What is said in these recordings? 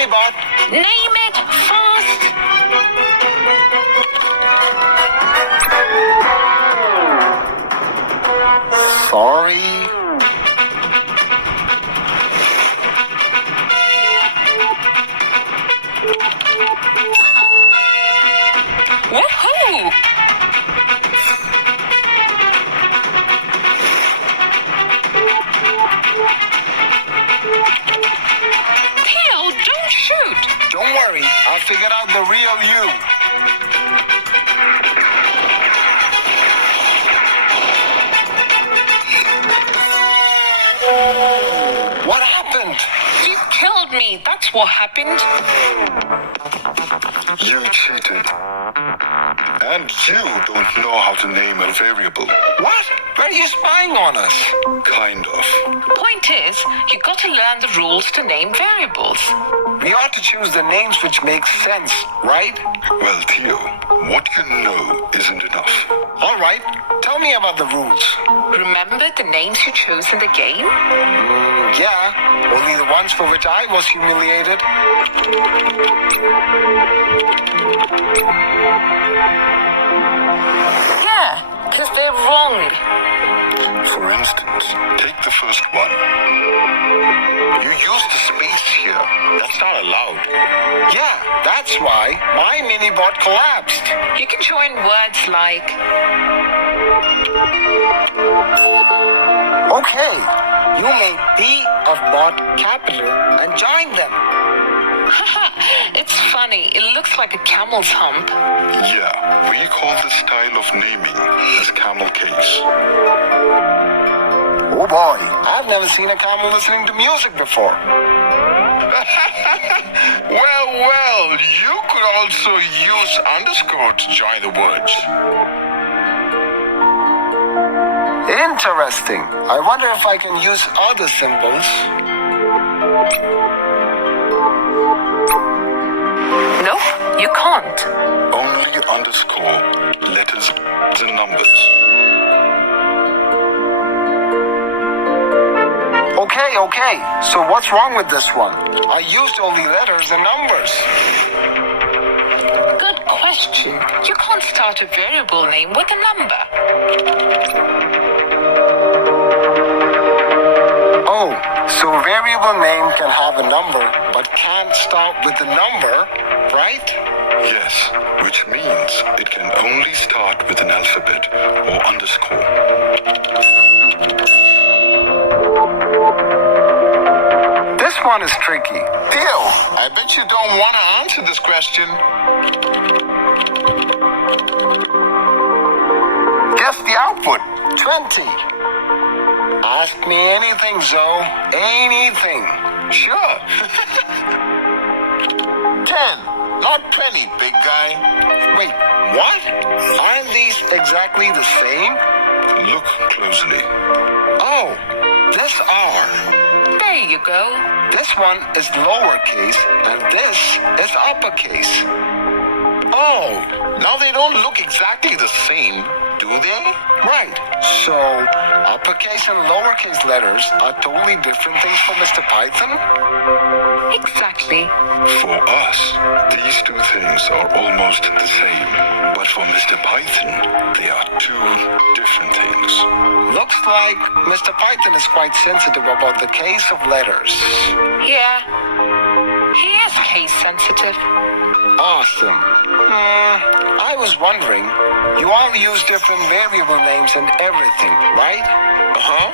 Minibot. Name it fast. Sorry. Woohoo! Theo, don't shoot. Don't worry, I figured out the real you. What happened? You killed me. That's what happened. You cheated. And you don't know how to name a variable. What? Why are you spying on us? Kind of. Point is, you got to learn the rules to name variables. We ought to choose the names which make sense, right? Well, Theo, what you know isn't enough. All right, tell me about the rules. Remember the names you chose in the game? Yeah, only the ones for which I was humiliated. Yeah, because they're wrong. For instance, take the first one. You used the space here. That's not allowed. Yeah, that's why my Minibot collapsed. You can join words like Okay, you made B of bot capital and joined them. haha, it's funny. It looks like a camel's hump. Yeah, we call this style of naming as camel case. Oh boy, I've never seen a camel listening to music before. Well, you could also use underscore to join the words. Interesting. I wonder if I can use other symbols. Nope, you can't. Only underscore, letters and numbers. Okay. So what's wrong with this one? I used only letters and numbers. Good question. You can't start a variable name with a number. Oh, so a variable name can have a number, but can't start with a number, right? Yes, which means it can only start with an alphabet or underscore. This one is tricky. Theo, I bet you don't want to answer this question. Guess the output. 20. Ask me anything, Zoe. Anything. Sure. 10, not 20, big guy. Wait, what? Aren't these exactly the same? Look closely. Oh, this R. There you go. This one is lowercase and this is uppercase. Oh, now they don't look exactly the same, do they? Right. So, uppercase and lowercase letters are totally different things for Mr. Python? Exactly. For us, these two things are almost the same. But for Mr. Python, they are two different things. Looks like Mr. Python is quite sensitive about the case of letters. Yeah. He is case sensitive. Awesome. I was wondering, you all use different variable names and everything, right? Uh-huh.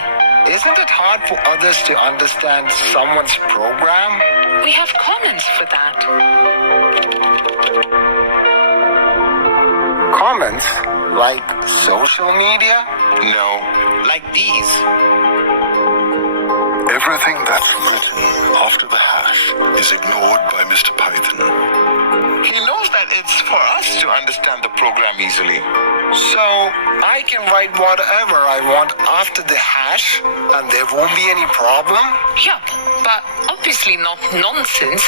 Isn't it hard for others to understand someone's program? We have comments for that. Comments? Like social media? No, like these. Everything that's written after the hash is ignored by Mr. Python. He knows that it's for us to understand the program easily. So, I can write whatever I want after the hash and there won't be any problem? Yup, but obviously not nonsense.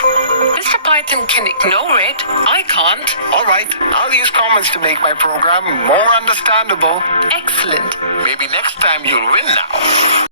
Mr. Python can ignore it. I can't. Alright, I'll use comments to make my program more understandable. Excellent. Maybe next time you'll win now.